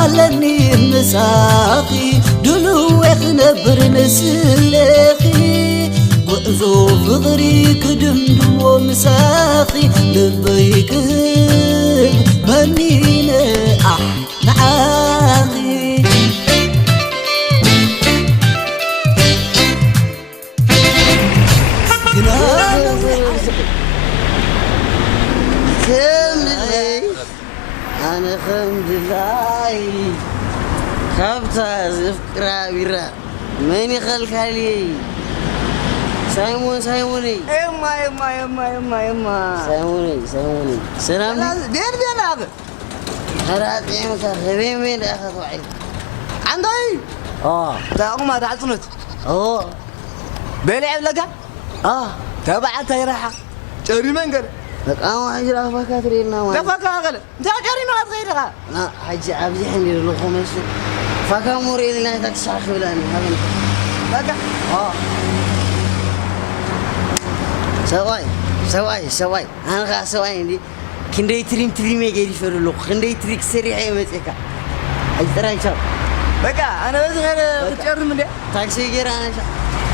فتوتلني مساقي دلو يخنبر نسلخي وقزو فغري كدمدو مساقي لبيك بنين نعاقي أنا الحمد لله خبطة زفكرة بيرا ماني خلق علي سايموني إما سايموني سلام دير هذا هرات عيمك خبين مين أخذ وعي عندي تاعو ما تعطنت بيلعب لك تبع تيرحة تري من قال لك حجر فكاتري لنا لا فكاغل انت جاري ما تغيرها لا حج عبد حمد الخميس فكا مريد لنا تكسخ بلاني هذا لك سواي انا غا سواي عندي كندي تريم يجري في اللوق كندي تريك سريع متك اجترا ان شاء لك انا بس غير تجرب من ده تاكسي جير انا ان شاء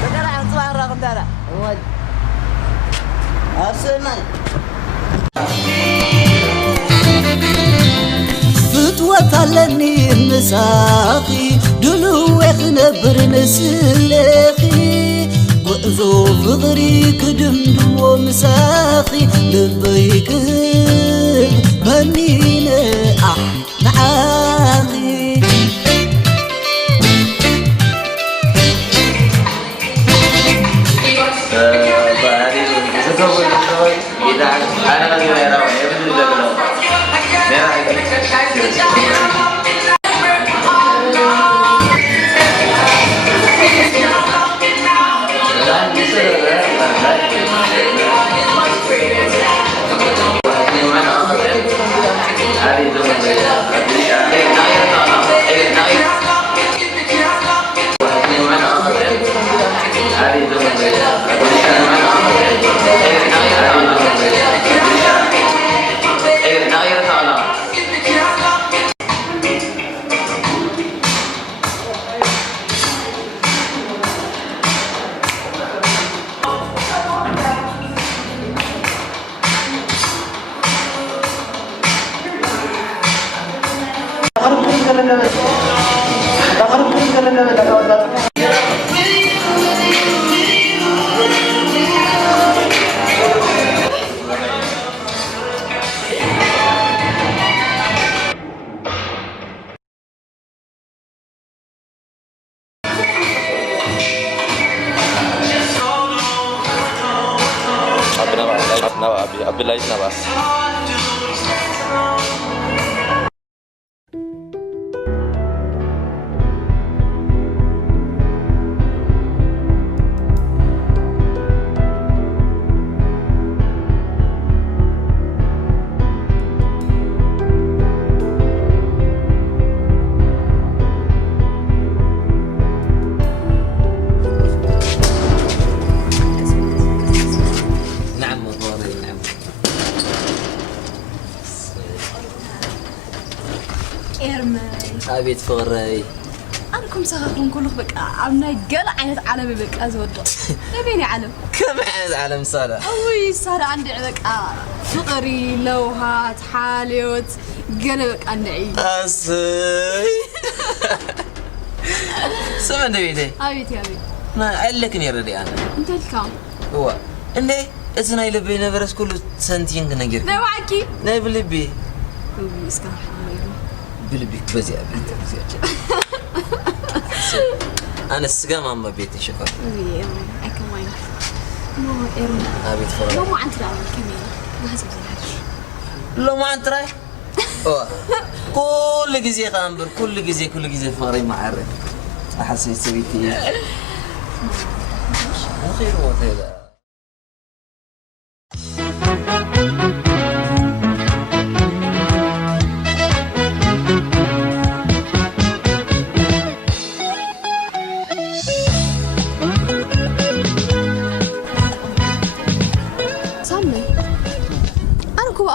لك انا اطلع الرقم ده هو ارسلنا فتوتلني مساقي دلو يخنبر نسلخي وقزو فغري كدمدو مساقي لبيك بنين نعاقي أنا lagi merah, ya betul juga belum. Merah ini. Abi lain apa? أبيت فغري أنكم ساقون كله بقى عمنا جل عينت عالم بقى أزود نبيني عالم كم عينت عالم صار أوي صار عندي بقى فقري لوهات حاليوت جل بقى عندي أصي سمع نبيتي أبي ما علكني ردي أنا أنت الكام هو إني إذن يلبي نفرس كله سنتين كنا جري نوعكي نبلبي اسكار بلبيك بزيادة أنا السجام أما بيتي شكر كمان مو إيرنا أبيت فرق مو عن ترى كمان ما حسب زي لو ما أنت راي كل جزء خامبر كل جزء فاري معرف أحس يسويتي خير وهذا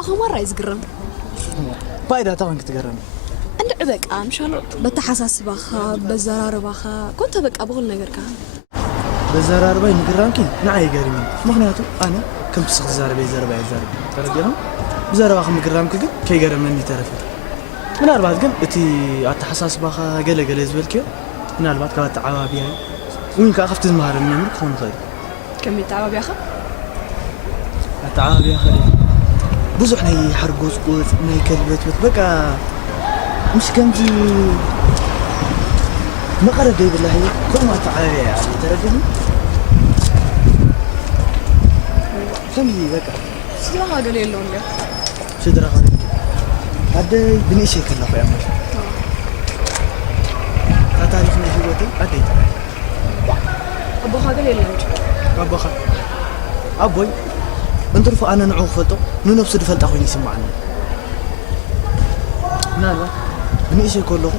أخو مرة يزقرم بايدة طبعا كتقرم أنت عبك مشان بتحساس بخا بزراربخا كنت بقى بقول نجركا بزراربي نقرانكي نعي قريمين مخنياتو أنا كم تسخ زاربي زربي ترجعهم بزربا خم قرامك كي كي قرمني تعرفي من أربعة قل أتي أتحساس بخا قل زبالك من أربعة كات عوابي هاي وين كأخفت المهارة من عمرك خون خير كم يتعب يا أخي أتعاب يا أخي بزح ناي حرقوس قوس ناي كلبت بقى مش كنتي ما قرر جايب الله كل ما تعالي يعني ترجمي كم بقى صراحة قليل لون يا شدرا هذا هذا بني شيء كله في عمر تعرف من هواته أديت أبوها قليل لون أبوي انترفو أنا نعوفته نفس الفلت أخوي يسمعني لا بني شيء كله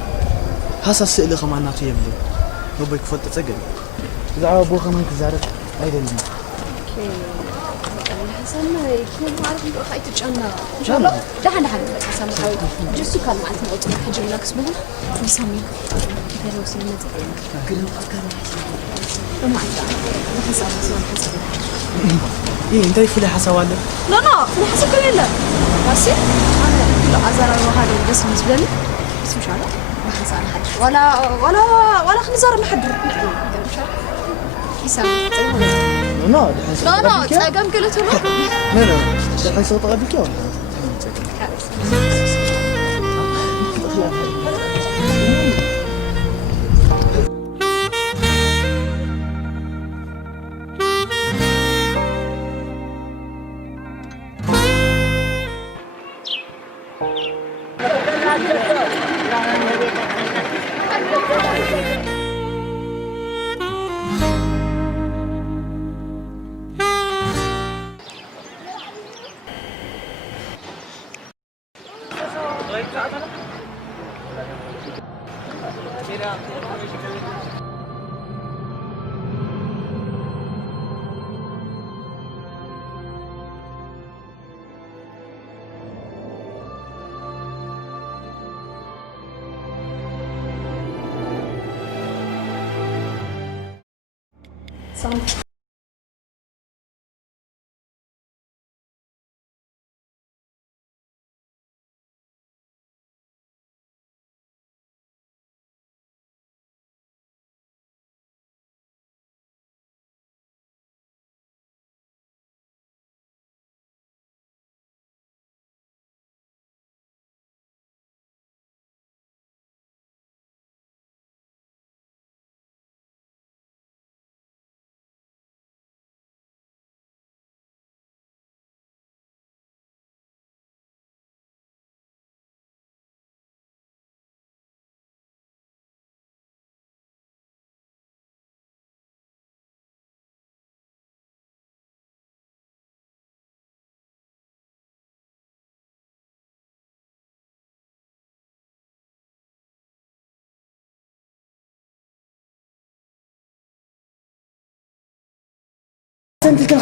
حساس اللي خمان نعطيه يبلو هو بيكفوت تسجل إذا أبوه خمان كزارت أيضا حسن يكون عارف إنه خايف تجنا إن شاء الله دحين حسن حاول جسوا كان معك موت حجر لك اسمه يسمي غير وسيلة كلهم أكان وما عندنا حسن حسن إيه أنت في حسا ولا لا في حسن كليلا بس أنا كل أزار وهذا بس بالنسبة لي بس مش عارف ما حسن حد ولا خنزار ما حد يسمي لا تاقم قلت له لا الحين صوت غبيك ولا صام أنت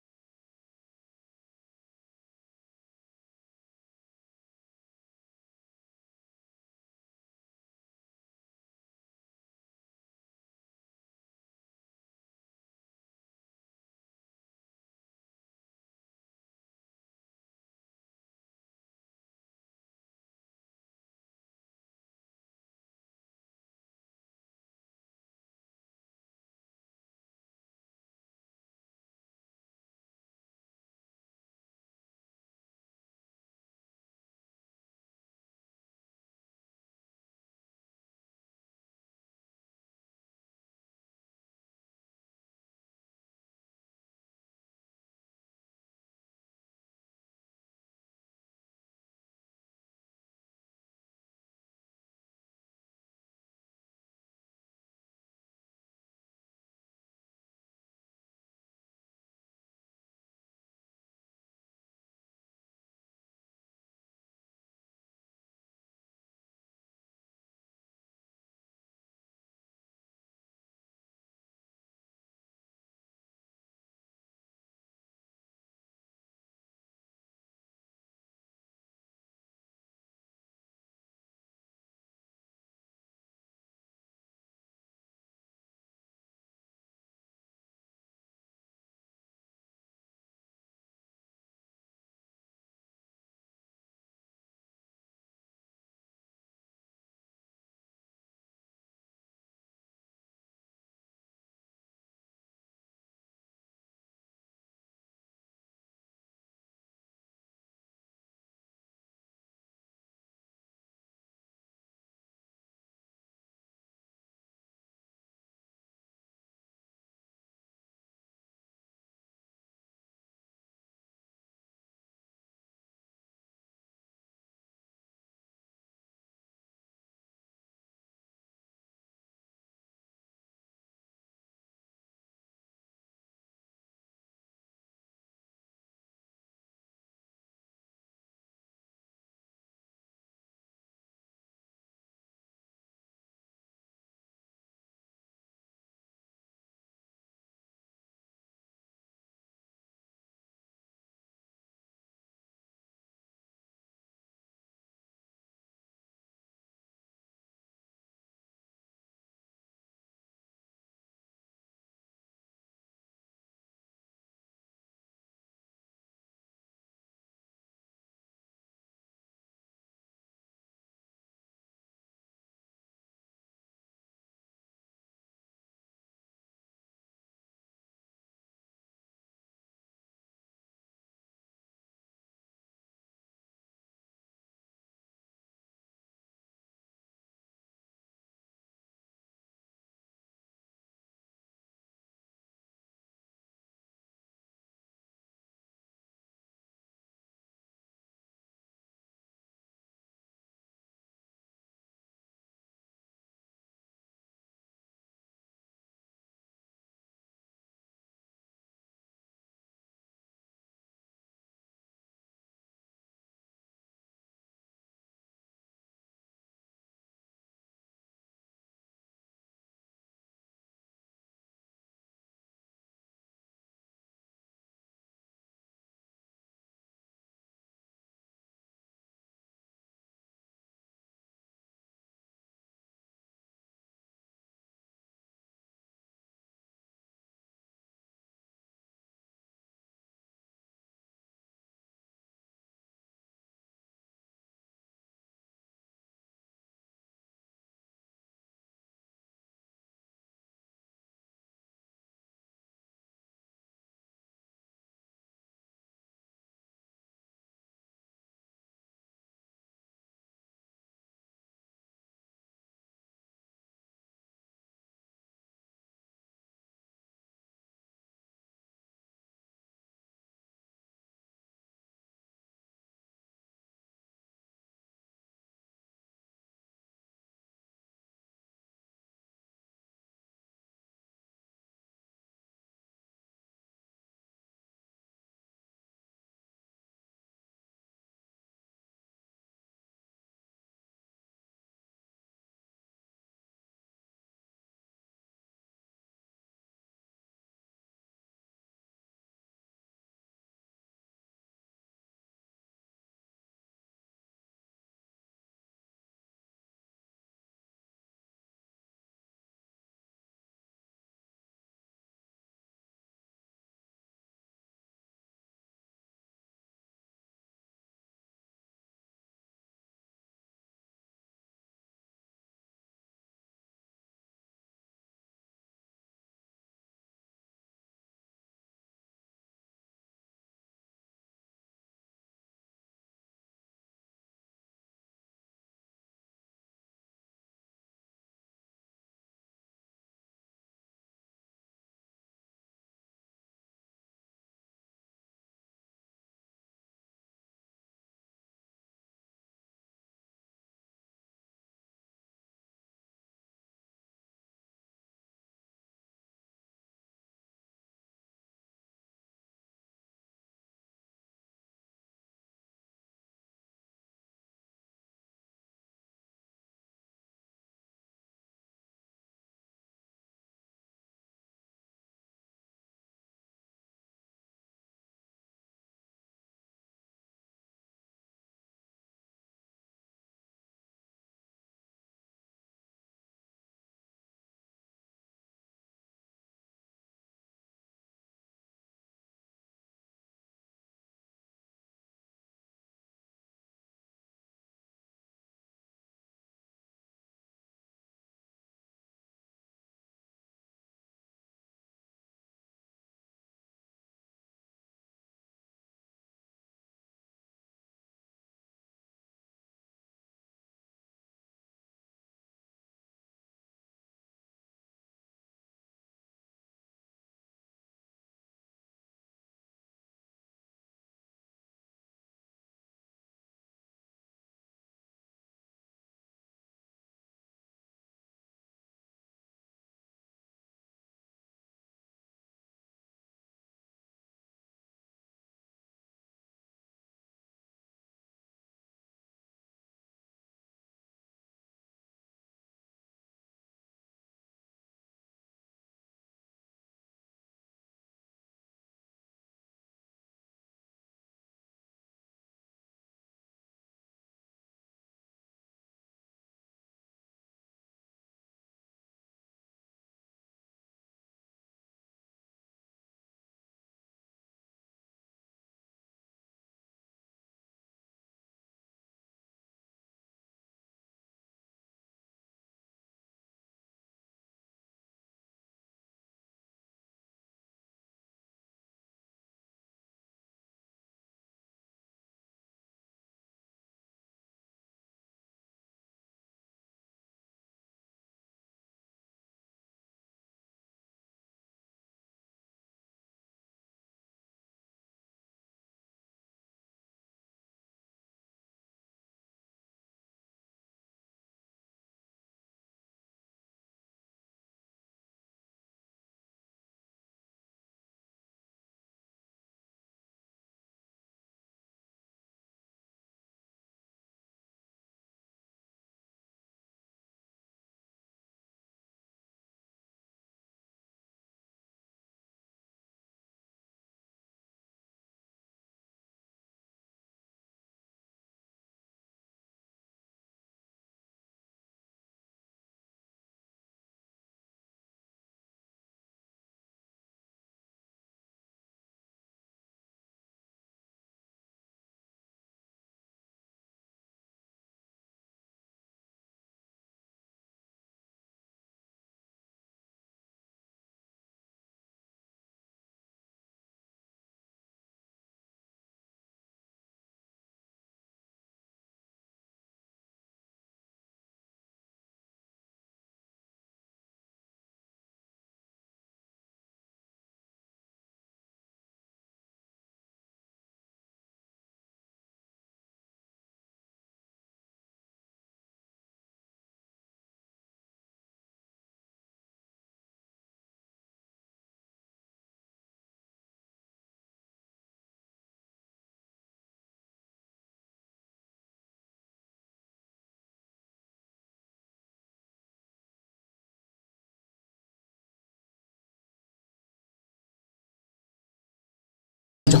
حساب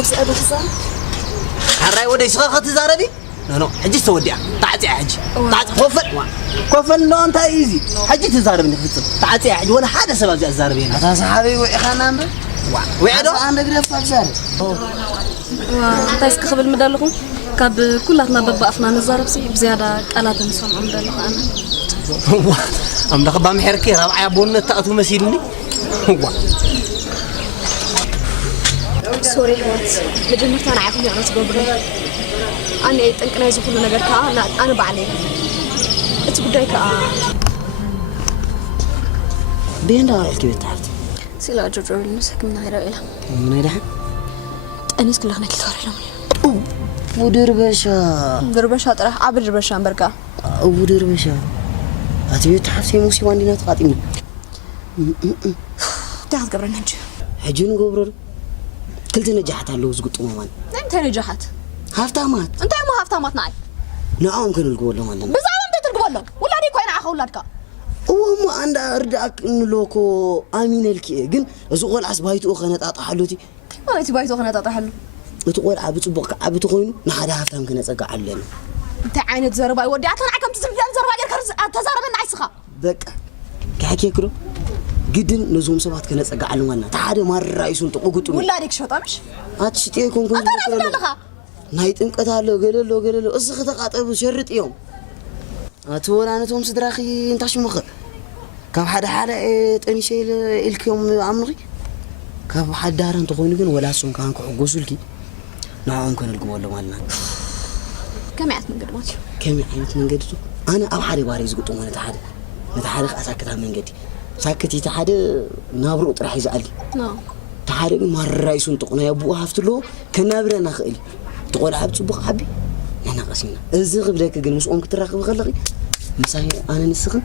بسأل بخزان حراي ودي سخاخة زاربي نو حجي توديع تعطي حجي تعطي كفل لو انت ايزي حجي تزارب نفسك تعطي حجي ولا حدا سبب زي الزاربي هذا صحابي وإخانا نبر وعدو أنا قريب فاكسار تايسك قبل مدلكم كاب كلاتنا ببقفنا نزارب سي بزيادة قالات نسوم عمدلك أنا أم دخل محركي رابع يبون تأتوا مسيرني سوري هوت مجمرت أنا عاكم يعني تقبرني أنا يتنك نايزو كل نجار كا أنا بعلي تبدأ كا بين رايك كيف تعرف سيلا جوجو المسك من هيدا إله من هيدا أنيس كل خناك الثورة لهم ودربشة ترى عبر دربشة بركة ودربشة أتبي تحسي موسي واندينا تقاطينا تاخذ قبر نهج حجون قبر كلت نجحت على لوز قط مامان أنت نجحت هافتامات أنت ما هافتامات ناي نعم كن القول لهم عندنا بس أنا بدي تقول له ولا ريكو أنا أخو ولادك هو ما عند أردك إنه لوكو آمين الكي جن أزوج العصبايت أخنت أطحلوتي ما يتبايت أخنت أطحلو تقول عبت بق عبت خوين نحدا هافتام كنا تسقى علينا أنت عينت زربا يودي أكثر عكم تزربيان زربا غير تزاربنا عيسخا بقى كحكي كرو جدًا نزوم سبات كنا تسقى علينا تعالى مرة يسون تقوقتوني ولا ريك شو طمش أتشتي كون كون أنت نازل لها نايت انقطعلو قاللو اسخ تقاطب شرط يوم اتور انا توم صدراخي انت شمخ كاب حدا طنيشيل الكيوم عمري كاب حدا دارن تخوين كن ولا سون كان كحغوسلكي نعم كن القبول مالنا كم عيت من قدمات كم عيت من قدتو انا اب حدا باري زقطو مالت حدا متحرق اساكتا من قدي ساكتي تحدا نابرو طرح يزالي نعم تحرق مره يسون تقنا يا ابو حفتلو كنابرنا خيل تقول عبد صبح حبي أنا قسينا الزغ بدك جن مسؤول كتراقب خلقي مساي أنا نسخن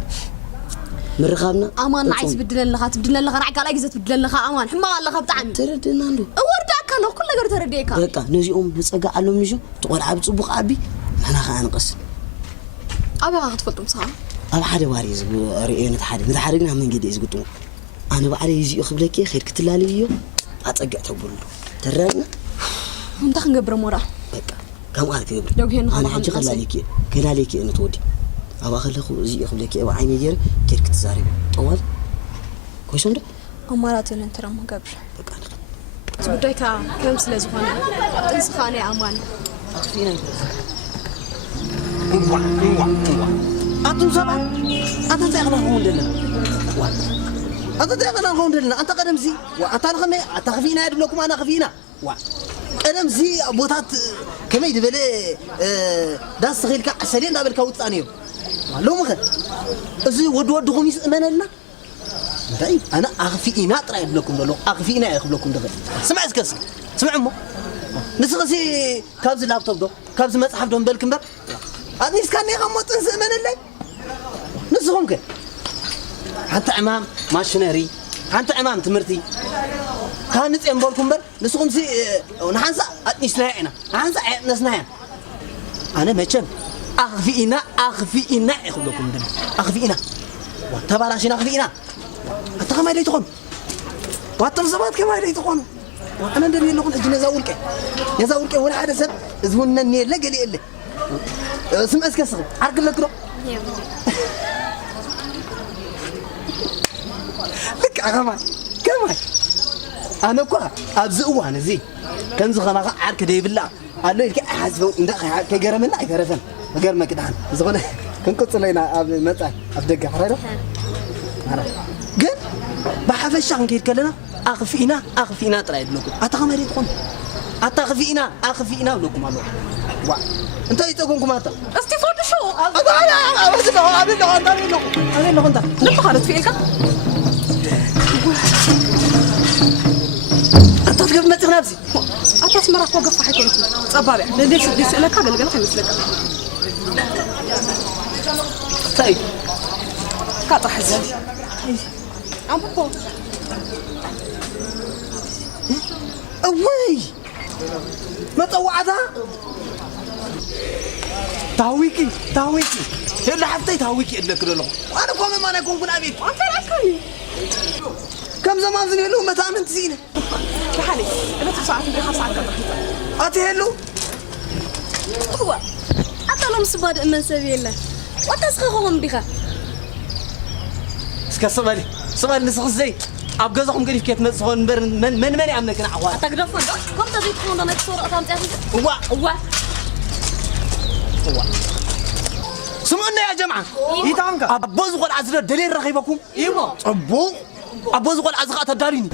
مرخابنا أمان نعيس بدل لها تبدل لها نعك على جزت بدل لها أمان حما الله بتعمل تردنا له وردك كله كل جر ترديك بقى نجي بسقى على نجو تقول عبد صبح أبي أنا خان قس أبي أخذ فلتم صح أنا حدا واريز رئينا تحدي متحرقنا من جديد يزقطون أنا بعرف يجي أخذ لك خير كتلالي اليوم أتقع تقول ترى أنت خنجبر مرة بقى كم قالك يبر أنا حاجة خلاليكي كلاليكي أنا تودي أبغى أخلي زي أخذ لك أبغى عيني جير كير كتزاري طوال كويس ولا أمارات اللي أنت رام قبر بقى تبدأ كم سلزخانة تنسخانة أمان فينا أنتم سبعة أنت تأخذ هون دلنا أنت تأخذ هون دلنا أنت قدم زي وأنت رخمة أنت خفينا يدبلكم أنا خفينا أنا مزي بوتات كم يدبلي داس خيلك سلين دابل كوت ثانية لو مخ زي ود خميس أمانة لنا طيب أنا أخفي إنا ترى يدبلكم دلو أخفي إنا يخبلكم دغ سمع إسكس سمع أمه نسخسي كابز اللابتوب دو كابز مصحف دون بالكم بر هذا إسكان يغمط إنس أمانة لي نسخهم كه حتى إمام ماشينري حتى إمام تمرتي كانت أمباركم بر نسخهم زي ونحنسا نسناعنا نحنسا نسناعنا أنا ما شم أخفي إنا يخلوكم دم أخفي إنا وتبارشين أخفي إنا أنت كم يلي تكون واتمزبات كم يلي تكون وأنا دري لكم أجن يزاولك ولا حدا سب زبوننا النيل لا قلي إلا سمع اسكسر عرق لك رو لك كمان أنا كوا أبزقوا أنا زي كان زغنا عرك دي بالله قال له كي حاسبه إن دخل كي جرمنا يجرفن جرم كده زغنا كان كنت لينا متى أبدك حريرة جن بحفش عن كير كلنا أخفينا ترى يدلكم أتغمري تكون أخفينا لكم الله وا أنت يتوقعكم هذا استفاد شو أنا بس أنا أنت نبغى في إلك أنت تقف ما تغنبسي أنت مرة وقف حيكون صبابع ليش لك هذا اللي خمس لك طيب قاطع حزن عم بقول أوي ما طوعتها تاويكي هلا حفتي تاويكي إلا كله وأنا كم ما أنا كون كنا بيت أنت رأيك كم زمان زنيلو متى من تزينه تعالي انا تساعد في 5 ساعات اتهلو هو أطلع مصباد من سبيله وتسخهم بها اسكا صبالي نسخ زي اب غزاكم قريب كيف مسخون بر من يعملك عوار تقدرون كم تريد تكون أنا تصور أطعم تعرف هو سمعنا يا جماعة يتعنك أبو زغل عزرة دليل رغيبكم إيوه أبو زغل عزرة تداريني